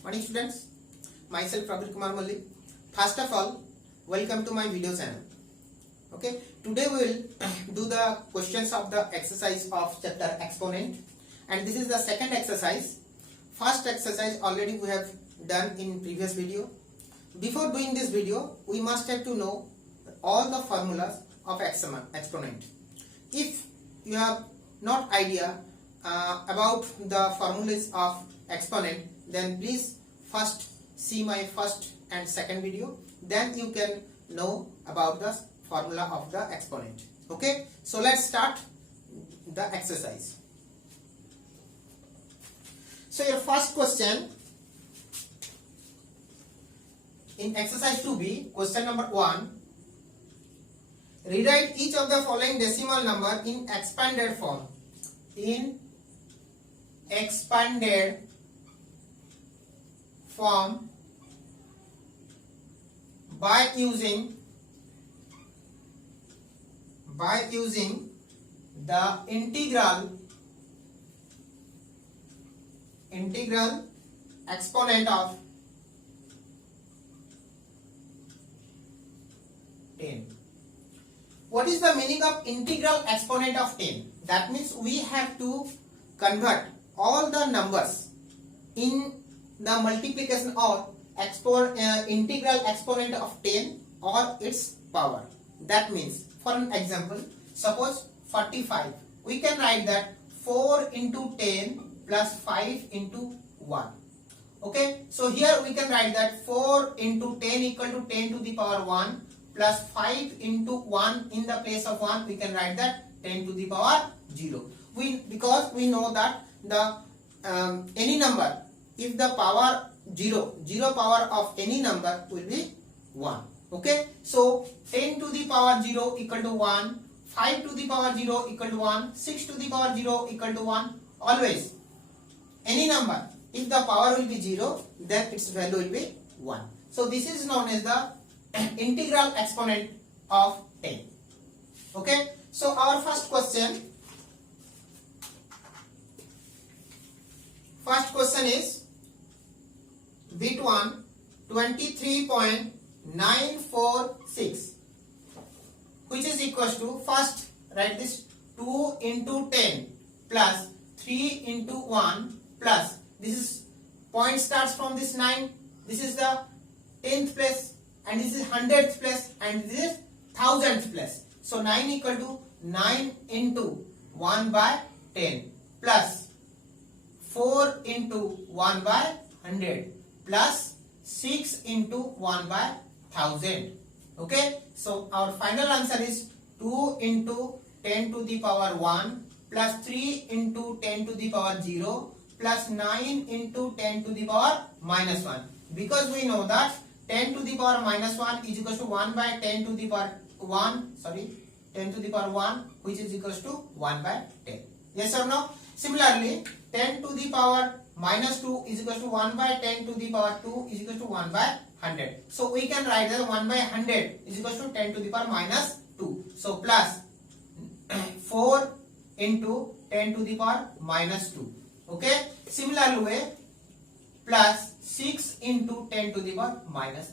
Morning students, myself Prabir Kumar Malli. First of all, welcome to my video channel. Okay, today we will do the questions of the exercise of chapter exponent, and this is the second exercise. First exercise already we have done in previous video. Before doing this video, we must have to know all the formulas of exponent. If you have not idea about the formulas of exponent, then please first see my first and second video, then you can know about the formula of the exponent. Okay, so let's start the exercise. So your first question in exercise 2b, question number 1, rewrite each of the following decimal number in expanded form. In expanded form by using the integral exponent of 10. What is the meaning of integral exponent of 10? That means we have to convert all the numbers in the multiplication or integral exponent of 10 or its power. That means, for an example, suppose 45. We can write that 4 into 10 plus 5 into 1. Okay, so here we can write that 4 into 10 equal to 10 to the power 1 plus 5 into 1, in the place of 1 we can write that 10 to the power 0. Because we know that the any number, if the power 0 power of any number will be 1. Okay, so 10 to the power 0 equal to 1, 5 to the power 0 equal to 1, 6 to the power 0 equal to 1. Always any number, if the power will be 0, then its value will be 1. So this is known as the integral exponent of 10. Okay, so our first question is bit 1, 23.946, which is equals to, first write this 2 into 10 plus 3 into 1 plus, this is point starts from this 9, this is the 10th place, and this is 100th place, and this is 1000th place. So 9 equal to 9 into 1 by 10 plus 4 into 1 by 100 plus 6 into 1 by 1000. Okay, so our final answer is 2 into 10 to the power 1 plus 3 into 10 to the power 0 plus 9 into 10 to the power minus 1. Because we know that 10 to the power minus 1 is equals to 1 by 10 to the power 1, 10 to the power 1, which is equals to 1 by 10. Yes or no? Similarly, 10 to the power minus 2 is equals to 1 by 10 to the power 2 is equals to 1 by 100. So we can write that 1 by 100 is equals to 10 to the power minus 2. So plus 4 into 10 to the power minus 2. Okay. Similarly way, plus 6 into 10 to the power minus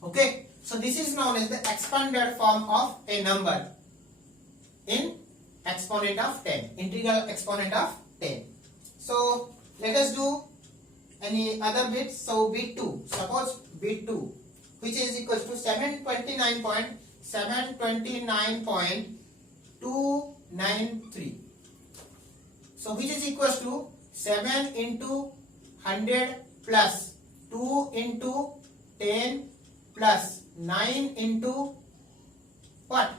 3. Okay. So this is known as the expanded form of a number in exponent of 10, integral exponent of 10. So let us do any other bits. So bit 2, suppose bit 2, which is equals to 729.293. So which is equals to 7 into 100 plus 2 into 10 plus 9 into what?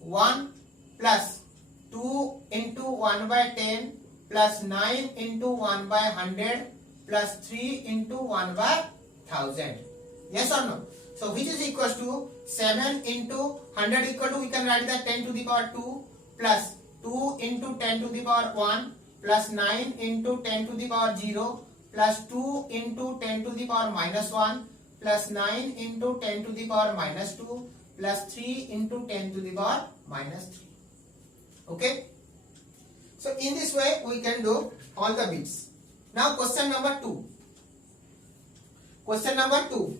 1 plus 2 into 1 by 10 plus 9 into 1 by 100 plus 3 into 1 by 1000. Yes or no? So which is equals to 7 into 100 equal to, we can write that 10 to the power 2 plus 2 into 10 to the power 1 plus 9 into 10 to the power 0 plus 2 into 10 to the power minus 1 plus 9 into 10 to the power minus 2 plus 3 into 10 to the power minus 3. Okay. So in this way we can do all the bits. Now question number 2. Question number 2.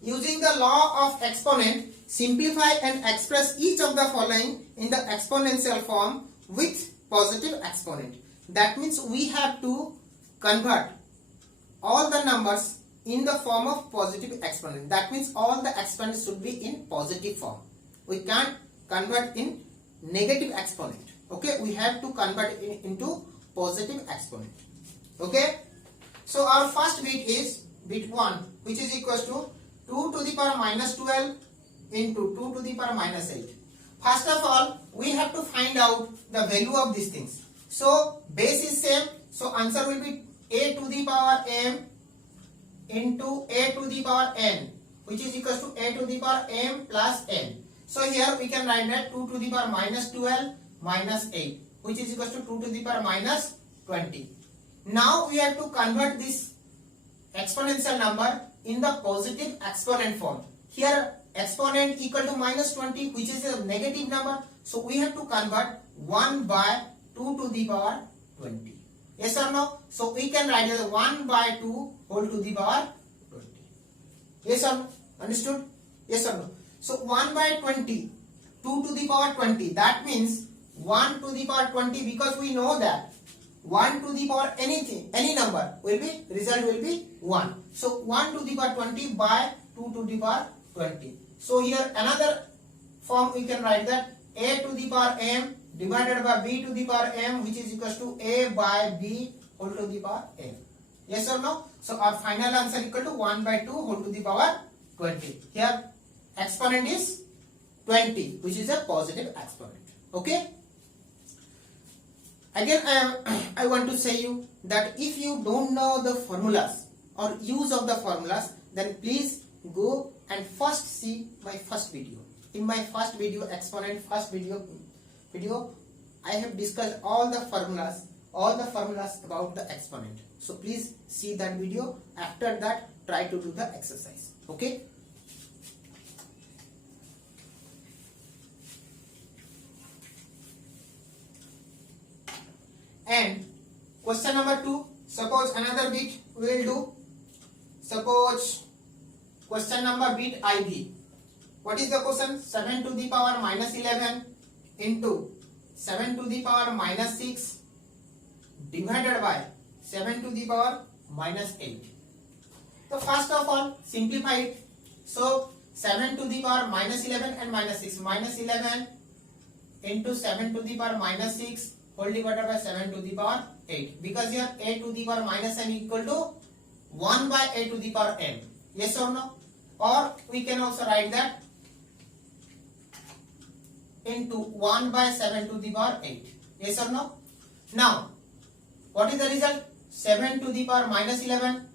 Using the law of exponent, simplify and express each of the following in the exponential form with positive exponent. That means we have to convert all the numbers in the form of positive exponent. That means all the exponents should be in positive form. We can't convert in negative exponent. Okay, we have to convert it into positive exponent. Okay, so our first bit is bit 1, which is equals to 2 to the power minus 12 into 2 to the power minus 8. First of all, we have to find out the value of these things. So base is same, so answer will be a to the power m into a to the power n, which is equals to a to the power m plus n. So here we can write that 2 to the power minus 12 minus 8, which is equals to 2 to the power minus 20. Now we have to convert this exponential number in the positive exponent form. Here exponent equal to minus 20, which is a negative number, so we have to convert 1 by 2 to the power 20. Yes or no? So we can write as 1 by 2 whole to the power 20. Yes or no? Understood? Yes or no? So 1 by 20, 2 to the power 20, that means 1 to the power 20, because we know that 1 to the power anything, any number will be, result will be 1. So 1 to the power 20 by 2 to the power 20. So here another form we can write that a to the power m divided by b to the power m, which is equals to a by b whole to the power m. Yes or no? So our final answer equal to 1 by 2 whole to the power 20. Here exponent is 20, which is a positive exponent. Okay. Again, I want to say you that if you don't know the formulas or use of the formulas, then please go and first see my first video. In my first video, exponent first video, I have discussed all the formulas about the exponent. So please see that video. After that, try to do the exercise. Okay. And question number 2, suppose another bit we will do. Suppose question number bit IB. What is the question? 7 to the power minus 11 into 7 to the power minus 6 divided by 7 to the power minus 8. So first of all, simplify it. So 7 to the power minus 11 and minus 6. Minus 11 into 7 to the power minus 6 whole divided by 7 to the power 8, because here a to the power minus n equal to 1 by a to the power n. Yes or no? Or we can also write that into 1 by 7 to the power 8. Yes or no? Now what is the result? 7 to the power minus 11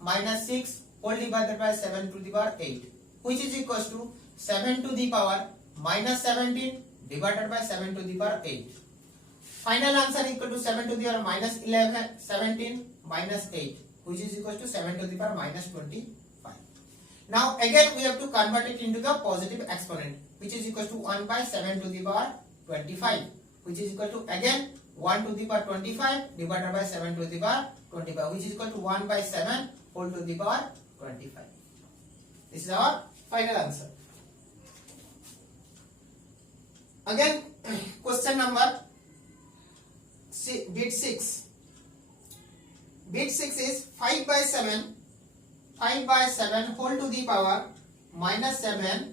minus 6 whole divided by 7 to the power 8, which is equals to 7 to the power minus 17 divided by 7 to the power 8. Final answer equal to 7 to the power minus 11, 17 minus 8, which is equal to 7 to the power minus 25. Now again we have to convert it into the positive exponent, which is equal to 1 by 7 to the power 25, which is equal to again 1 to the power 25 divided by 7 to the power 25, which is equal to 1 by 7 whole to the power 25. This is our final answer. Again, question number bit 6. Bit 6 is 5 by 7 whole to the power minus 7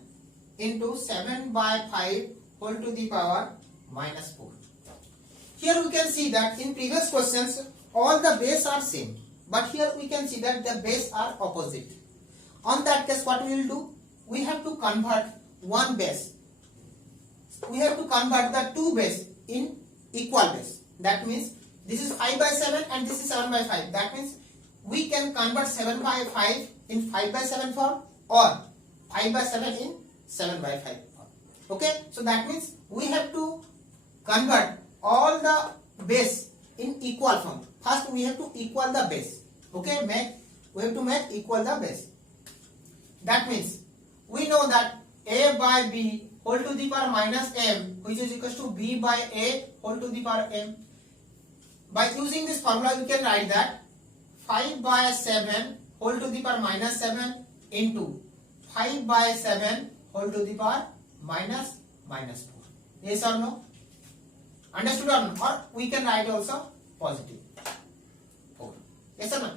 into 7 by 5 whole to the power minus 4. Here we can see that in previous questions all the base are same, but here we can see that the base are opposite. On that case, what we will do? We have to convert one base. We have to convert the two base in equal base. That means this is 5 by 7 and this is 7 by 5. That means we can convert 7 by 5 in 5 by 7 form or 5 by 7 in 7 by 5 form. Okay, so that means we have to convert all the base in equal form. First we have to equal the base. Okay, we have to make equal the base. That means we know that a by b whole to the power minus m, which is equals to b by a whole to the power m. By using this formula, we can write that 5 by 7 whole to the power minus 7 into 5 by 7 whole to the power minus 4. Yes or no? Understood or no? Or we can write also positive 4. Yes or no?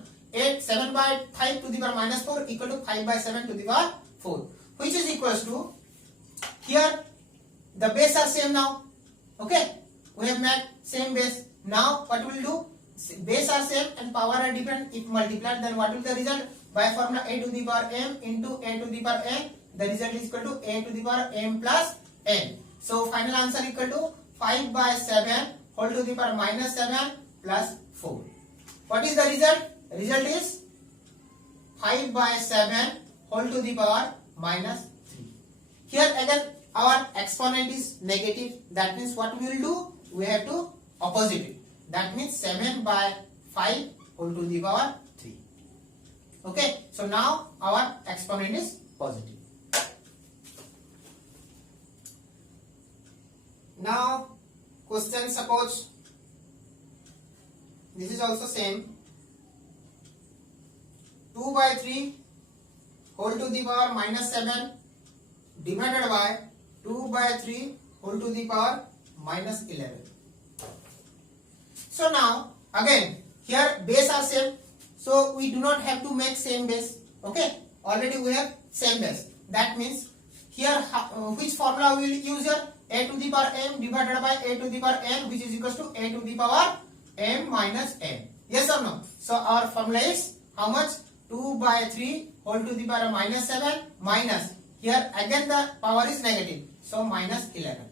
7 by 5 to the power minus 4 equal to 5 by 7 to the power 4, which is equals to, here the base are same now. Okay, we have made same base. Now what we will do? Base are same and power are different. If multiplied, then what will the result? By formula a to the power m into a to the power n, the result is equal to a to the power m plus n. So final answer equal to 5 by 7 whole to the power minus 7 plus 4. What is the result? Result is 5 by 7 whole to the power minus 3. Here again our exponent is negative. That means what we will do? We have to opposite it. That means 7 by 5 whole to the power 3. Okay. So now our exponent is positive. Now question, suppose this is also same. 2 by 3 whole to the power minus 7 divided by 2 by 3 whole to the power minus 11. So now again here base are same, so we do not have to make same base. Okay, already we have same base. That means here which formula we will use here? A to the power m divided by a to the power n, which is equals to a to the power m minus n. Yes or no? So our formula is how much? 2 by 3 whole to the power minus 7 minus, here again the power is negative, so minus 11.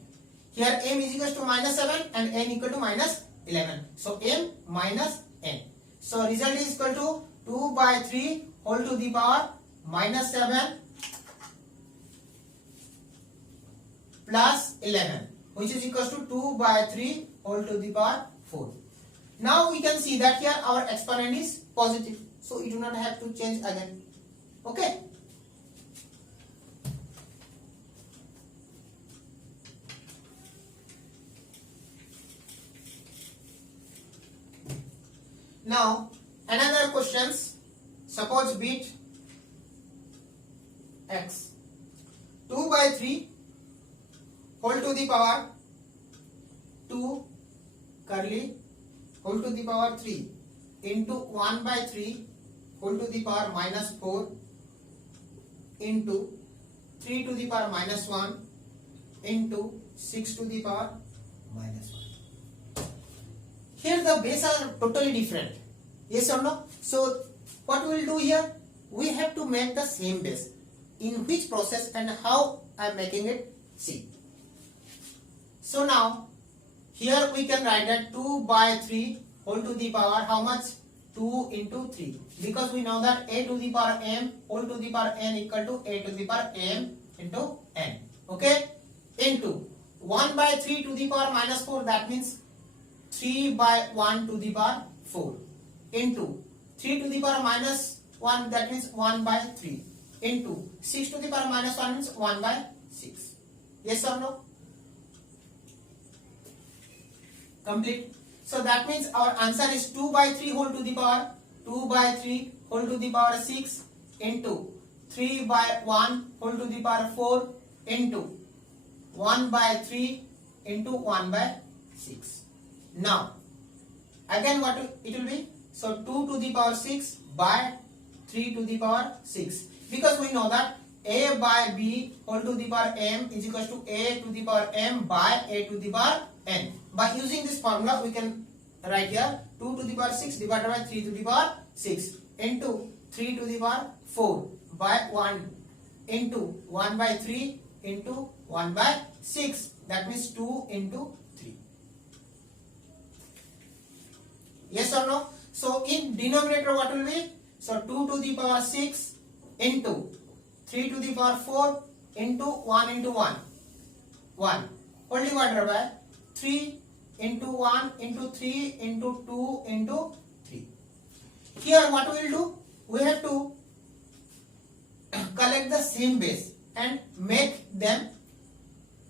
Here m is equals to minus 7 and n equal to minus 11. So m minus n. So result is equal to 2 by 3 whole to the power minus 7 plus 11, which is equals to 2 by 3 whole to the power 4. Now we can see that here our exponent is positive, so we do not have to change again. Okay. Now another questions, suppose bit x 2 by 3 whole to the power 2 curly whole to the power 3 into 1 by 3 whole to the power minus 4 into 3 to the power minus 1 into 6 to the power minus 1. Here the base are totally different. Yes or no? So what we will do here? We have to make the same base. In which process and how I am making it? See. So now here we can write that 2 by 3 whole to the power how much? 2 into 3, because we know that a to the power m whole to the power n equal to a to the power m into n. Okay, into 1 by 3 to the power minus 4, that means 3 by 1 to the power 4 into 3 to the power minus 1, that means 1 by 3 into 6 to the power minus 1 means 1 by 6. Yes or no? Complete. So that means our answer is 2 by 3 whole to the power 2 by 3 whole to the power 6 into 3 by 1 whole to the power 4 into 1 by 3 into 1 by 6. Now again what it will be? So 2 to the power 6 by 3 to the power 6, because we know that a by b whole to the power m is equals to a to the power m by a to the power n. By using this formula we can write here 2 to the power 6 divided by 3 to the power 6 into 3 to the power 4 by 1 into 1 by 3 into 1 by 6, that means 2 into 3. Yes or no? So in denominator what will be? So 2 to the power 6 into 3 to the power 4 into 1 into 1 whole divided by 3 into 1 into 3 into 2 into 3. Here what we will do? We have to collect the same base and make them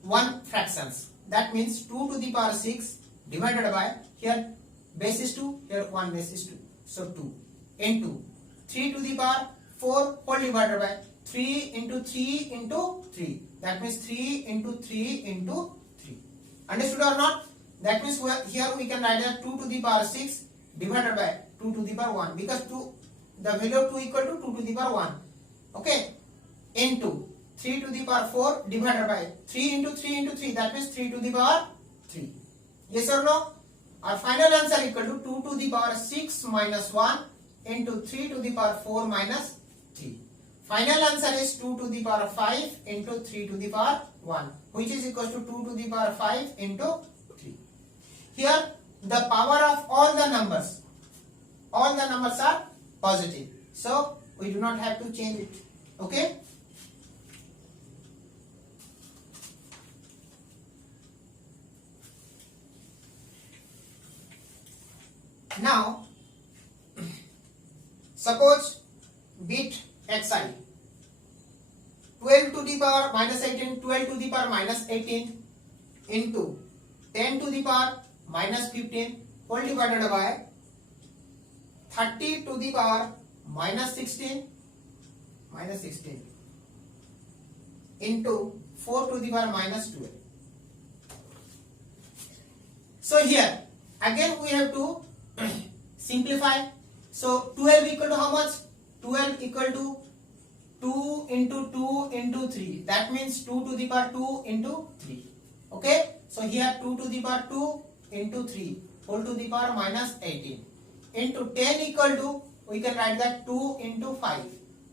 one fractions. That means 2 to the power 6 divided by, here base is 2, here 1 base is 2, so 2 into 3 to the power 4 whole divided by 3 into 3 into 3. That means 3 into 3 into 3. Understood or not? That means here we can write as 2 to the power 6 divided by 2 to the power 1, because the value of 2 equal to 2 to the power 1. Okay? Into 3 to the power 4 divided by 3 into 3 into 3. That means 3 to the power 3. Yes or no? Our final answer equal to 2 to the power 6 minus 1 into 3 to the power 4 minus 3. Final answer is 2 to the power 5 into 3 to the power 1, which is equal to 2 to the power 5 into 3. Here the power of all the numbers are positive, so we do not have to change it. Okay? Now suppose bit xi 12 to the power minus 18, 12 to the power minus 18 into 10 to the power minus 15 whole divided by 30 to the power minus 16 into 4 to the power minus 12. So here again we have to simplify. So 12 equal to how much? 12 equal to 2 into 2 into 3. That means 2 to the power 2 into 3. Okay? So here 2 to the power 2 into 3 whole to the power minus 18 into 10 equal to, we can write that 2 into 5.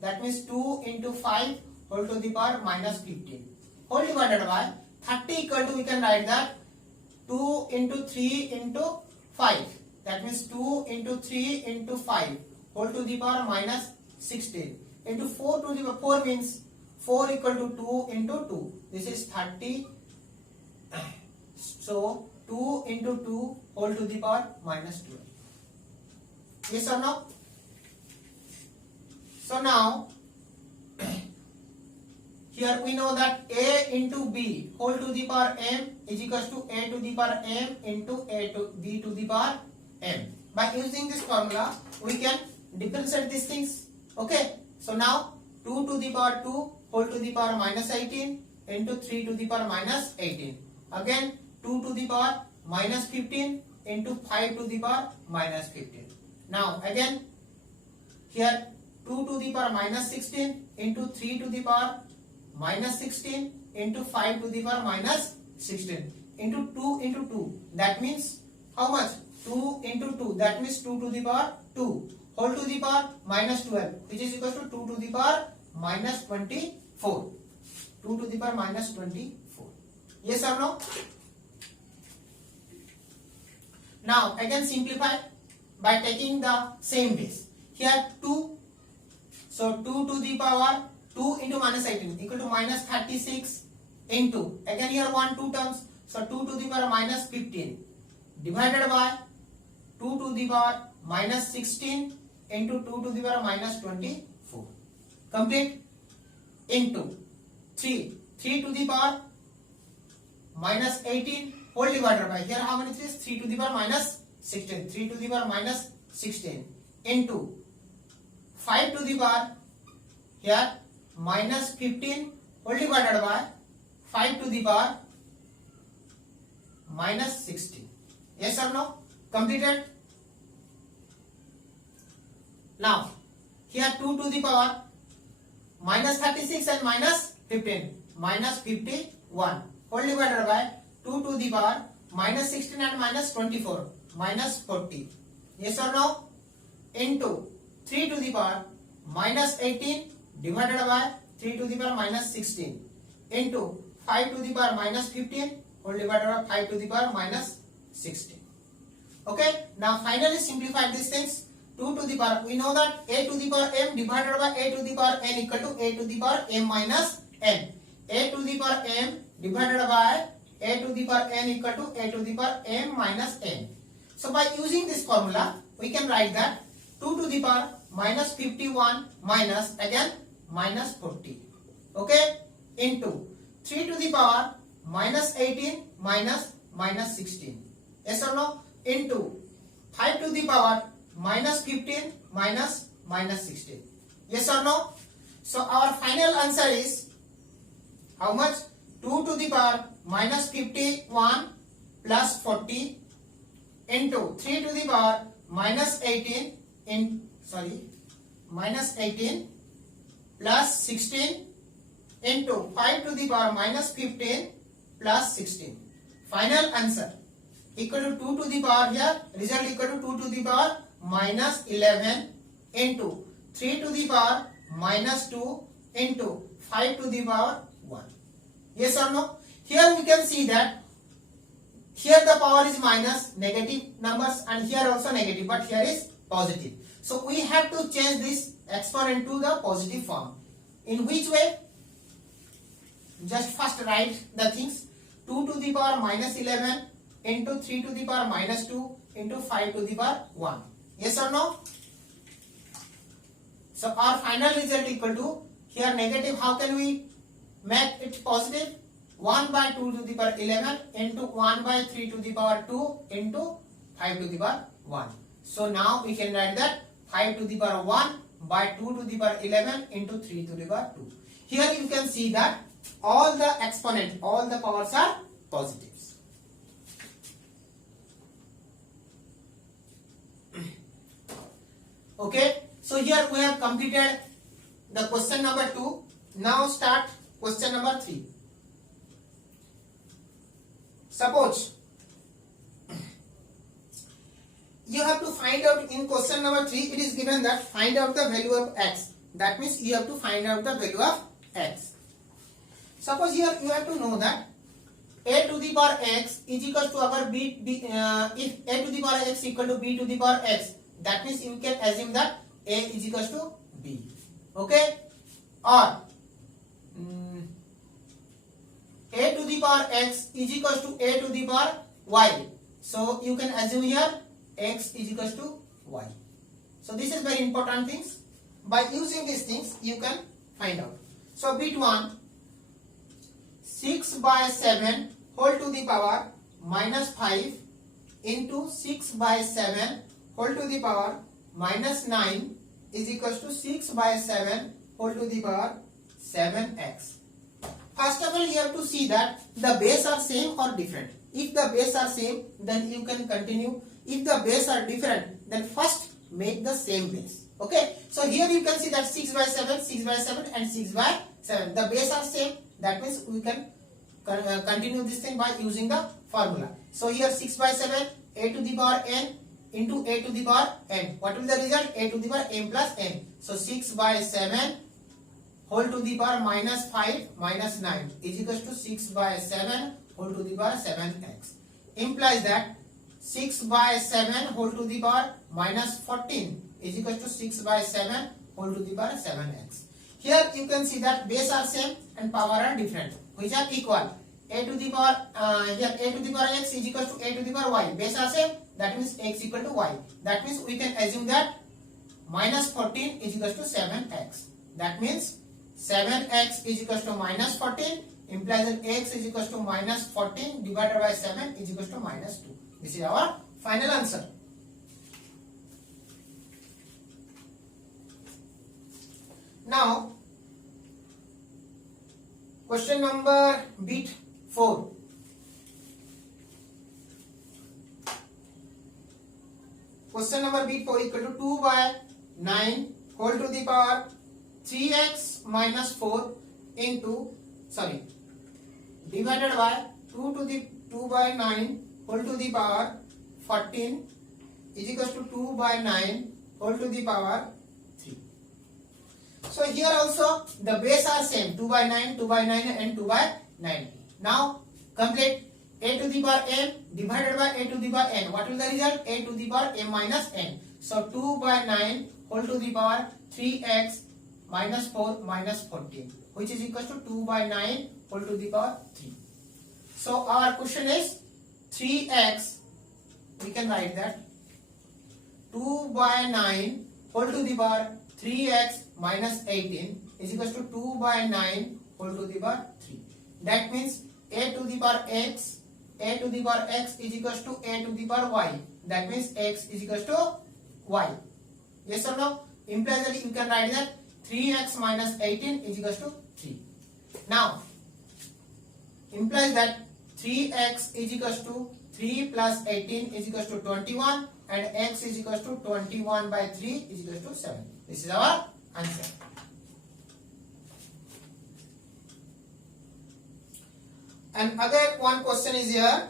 That means 2 into 5 whole to the power minus 15 whole divided by 30 equal to, we can write that 2 into 3 into 5. That means 2 into 3 into 5 whole to the power minus 16 into 4 to the power 4 means 4 equal to 2 into 2. This is 30. So 2 into 2 whole to the power minus 12. Yes or no? So now here we know that a into b whole to the power m is equals to a to the power m into a to b to the power m. By using this formula we can differentiate these things. Okay? So now 2 to the power 2 whole to the power minus 18 into 3 to the power minus 18. Again 2 to the power minus 15 into 5 to the power minus 15. Now again here 2 to the power minus 16 into 3 to the power minus 16 into 5 to the power minus 16 into 2 into 2. That means how much? 2 into 2. That means 2 to the power 2 whole to the power minus 12, which is equal to 2 to the power minus 24. 2 to the power minus 24. Yes or no? Now again simplify by taking the same base. Here 2. So 2 to the power 2 into minus 18 equal to minus 36 into, again here 1 2 terms, so 2 to the power minus 15 divided by 2 to the power minus 16 into 2 to the power minus 24. Complete. Into 3 to the power minus 18 whole divided by, here how many 3s? 3 to the power minus 16. 3 to the power minus 16 into 5 to the power here minus 15 whole divided by 5 to the power minus 16. Yes or no? Completed. Now here 2 to the power minus 36 and minus 15 minus 51 whole divided by 2 to the power minus 16 and minus 24 minus 40. Yes or no? Into 3 to the power minus 18 divided by 3 to the power minus 16 into 5 to the power minus 15 whole divided by 5 to the power minus 16. Okay, now finally simplify these things. 2 to the power, we know that a to the power m divided by a to the power n equal to a to the power m minus n. A to the power m divided by a to the power n equal to a to the power m minus n. So by using this formula we can write that 2 to the power minus 51 minus again minus 40. Okay, into 3 to the power minus 18 minus minus 16. Yes or no? Into 5 to the power minus 15 minus minus 16. Yes or no? So our final answer is how much? 2 to the power minus 51 plus 40 into 3 to the power minus 18 minus 18 plus 16 into 5 to the power minus 15 plus 16. Final answer equal to 2 to the power here, result equal to 2 to the power minus 11 into 3 to the power minus 2 into 5 to the power 1. Yes or no? Here we can see that here the power is minus, negative numbers, and here also negative, but here is positive. So we have to change this exponent to the positive form. In which way? Just first write the things. 2 to the power minus 11 into 3 to the power minus 2 into 5 to the power 1. Yes or no? So our final result equal to, here negative, how can we make it positive? 1 by 2 to the power 11 into 1 by 3 to the power 2 into 5 to the power 1. So now we can write that 5 to the power 1 by 2 to the power 11 into 3 to the power 2. Here you can see that all the exponent, all the powers are positives. Okay, so here we have completed the question number 2. Now start question number 3. Suppose you have to find out in question number 3, it is given that find out the value of x. That means you have to find out the value of x. Suppose here you have to know that a to the power x is equal to our if a to the power x equal to b to the power x, that means you can assume that a is equal to b. Okay, or a to the power x is equal to a to the power y. So you can assume here x is equal to y. So this is very important things. By using these things you can find out. So bit 1, 6 by 7 whole to the power minus 5 into 6 by 7 whole to the power minus 9 is equal to 6 by 7 whole to the power 7x. First of all, you have to see that the base are same or different. If the base are same, then you can continue. If the base are different, then first make the same base. Okay, so here you can see that 6 by 7, 6 by 7 and 6 by 7. The base are same, that means we can continue this thing by using the formula. So here 6 by 7, a to the power n into a to the power n. What will the result? A to the power m plus n. So 6 by 7 whole to the power minus 5 minus 9 is equal to 6 by 7 whole to the power 7x. Implies that 6 by 7 whole to the power minus 14 is equal to 6 by 7 whole to the power 7x. Here you can see that base are same and power are different, which are equal. A to the power here a to the power x is equal to a to the power y. Base are same, that means x equal to y. That means we can assume that minus 14 is equal to 7x. That means 7x is equal to minus 14, implies that x is equal to minus 14 divided by 7 is equal to minus 2. This is our final answer. Now, question number bit 4. Question number bit 4 equal to 2 by 9 whole to the power 3x minus 4 into divided by 2 by 9 whole to the power 14 is equal to 2 by 9 whole to the power 3. So here also the base are same, 2 by 9, 2 by 9 and 2 by 9. Now complete a to the power m divided by a to the power n. What will the result? A to the power m minus n. So 2 by 9 whole to the power 3x minus 4 minus 14, which is equal to 2 by 9 whole to the power 3. So our question is 3x, we can write that 2 by 9 whole to the power 3x minus 18 is equal to 2 by 9 whole to the power 3. That means a to the power x is equal to a to the power y. That means x is equal to y. Yes or no? implies that you can write that 3x minus 18 is equals to 3. Now implies that 3x is equals to 3 plus 18 is equals to 21 and x is equals to 21 by 3 is equals to 7. This is our answer. And other one question is here,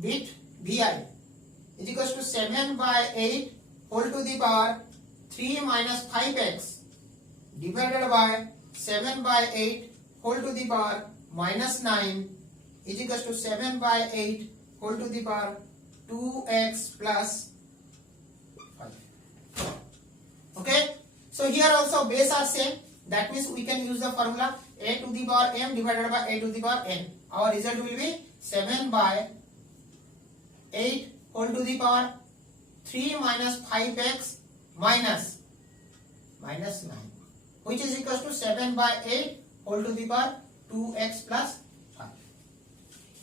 bit bi is equals to 7 by 8 whole to the power 3 minus 5x divided by 7 by 8 whole to the power minus 9 is equals to 7 by 8 whole to the power 2x plus 5. Okay, so here also base are same, that means we can use the formula a to the power m divided by a to the power n. Our result will be 7 by 8 whole to the power 3 minus 5x minus 9, which is equals to 7 by 8 whole to the power 2x plus 5.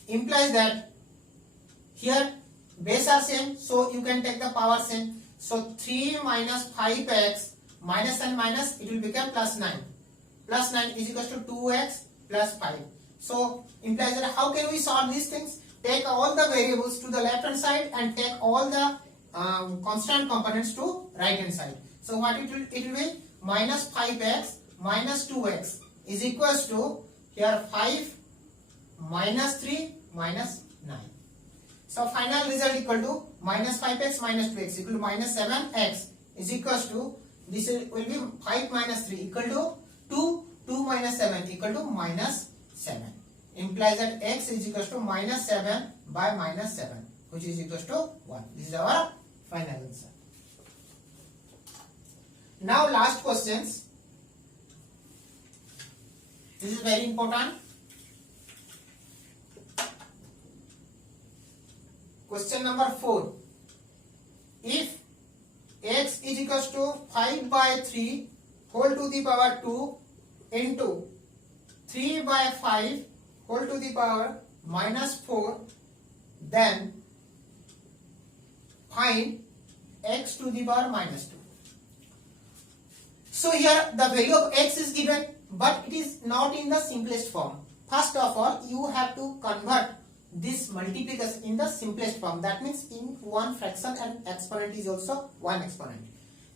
Implies that here base are same, so you can take the power same. So 3 minus 5x minus and minus, it will become plus 9. Plus 9 is equals to 2x plus 5. So implies that how can we solve these things? Take all the variables to the left hand side and take all the constant components to right hand side. So what it will be minus 5x minus 2x is equals to here 5 minus 3 minus 9. So final result equal to minus 5x minus 2x equal to minus 7x is equals to, this will be 5 minus 3 equal to 2 minus 7 equal to minus 7. Implies that x is equals to minus 7 by minus 7, which is equals to 1. This is our final answer. Now last questions. This is very important. Question number 4. If x is equals to 5 by 3 whole to the power 2 into 3 by 5 whole to the power minus 4, then find x to the power minus 2. So here the value of x is given, but it is not in the simplest form. First of all, you have to convert this multiplication in the simplest form. That means in one fraction and exponent is also one exponent.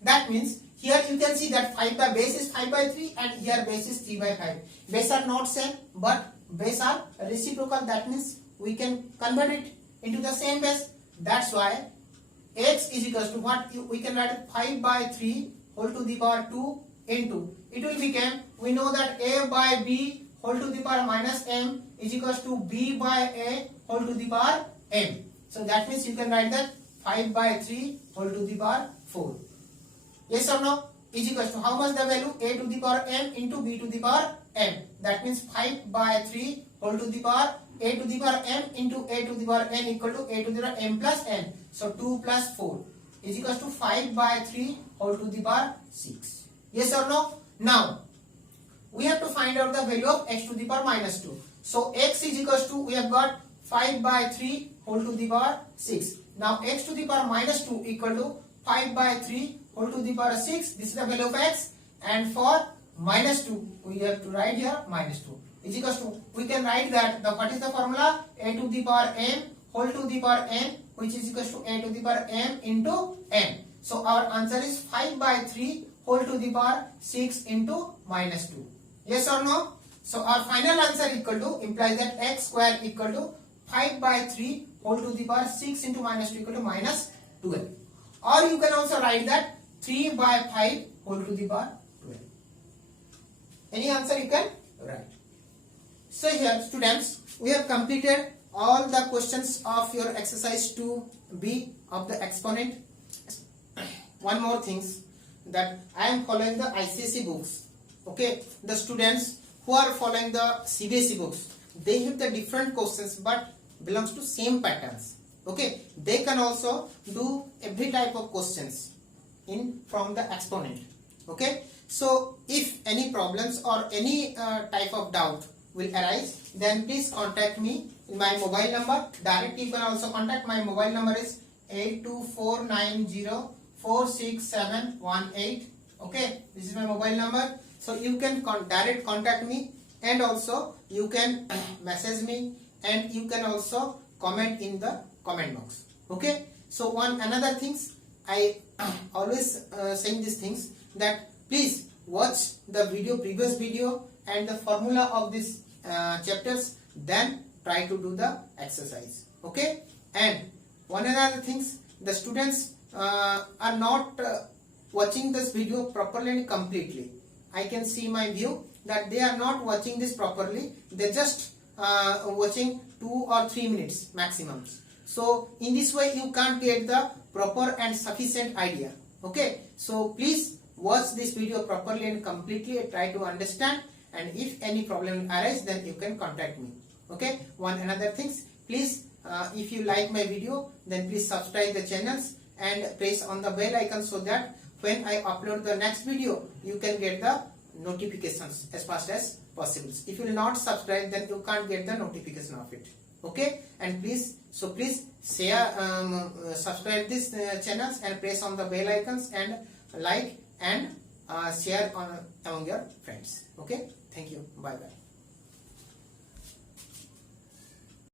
That means here you can see that 5 by base is 5 by 3 and here base is 3 by 5. Base are not same but base are reciprocal. That means we can convert it into the same base. That's why x is equals to what we can write 5 by 3 whole to the power 2 into, it will become, we know that a by b whole to the power minus m is equals to b by a whole to the power m. So that means you can write that 5 by 3 whole to the power 4. Yes or no? Is equals to how much the value? A to the power m into b to the power m. That means 5 by 3 whole to the power a to the power m into a to the power n equal to a to the power m plus n. So 2 plus 4 is equals to 5 by 3 whole to the power 6. Yes or no? Now we have to find out the value of x to the power minus 2. So x is equals to, we have got 5 by 3 whole to the power 6. Now x to the power minus 2 equal to 5 by 3 whole to the power 6. This is the value of x. And for minus 2, we have to write here minus 2 is equals to, we can write that what is the formula? A to the power m whole to the power n, which is equals to a to the power m into n. So our answer is 5 by 3 whole to the power 6 into minus 2. Yes or no? So our final answer equal to, implies that x square equal to 5 by 3 whole to the power 6 into minus 2 equal to minus 12. Or you can also write that 3 by 5 whole to the power 12. Any answer you can write. So here students, we have completed all the questions of your exercise 2b of the exponent. One more things, that I am following the ICSE books. Okay, the students who are following the CBSE books, they have the different questions but belongs to same patterns. Okay, they can also do every type of questions in from the exponent. Okay, so if any problems or any type of doubt will arise, then please contact me in my mobile number. Directly you can also contact. My mobile number is 82490 46718. Okay, this is my mobile number. So you can direct contact me, and also you can message me, and you can also comment in the comment box. Okay, so one another things, I always saying these things, that please watch the previous video and the formula of these chapters, then try to do the exercise. Okay, and one another things, the students are not watching this video properly and completely. I can see my view that they are not watching this properly. They just watching 2 or 3 minutes maximum. So in this way you can't get the proper and sufficient idea. Okay, so please watch this video properly and completely and try to understand, and if any problem arise, then you can contact me. Okay, one another things, please if you like my video, then please subscribe the channels and press on the bell icon, so that when I upload the next video, you can get the notifications as fast as possible. If you will not subscribe, then you can't get the notification of it. Okay, and please share, subscribe this channels and press on the bell icons and like and share among your friends. Okay, thank you, bye bye.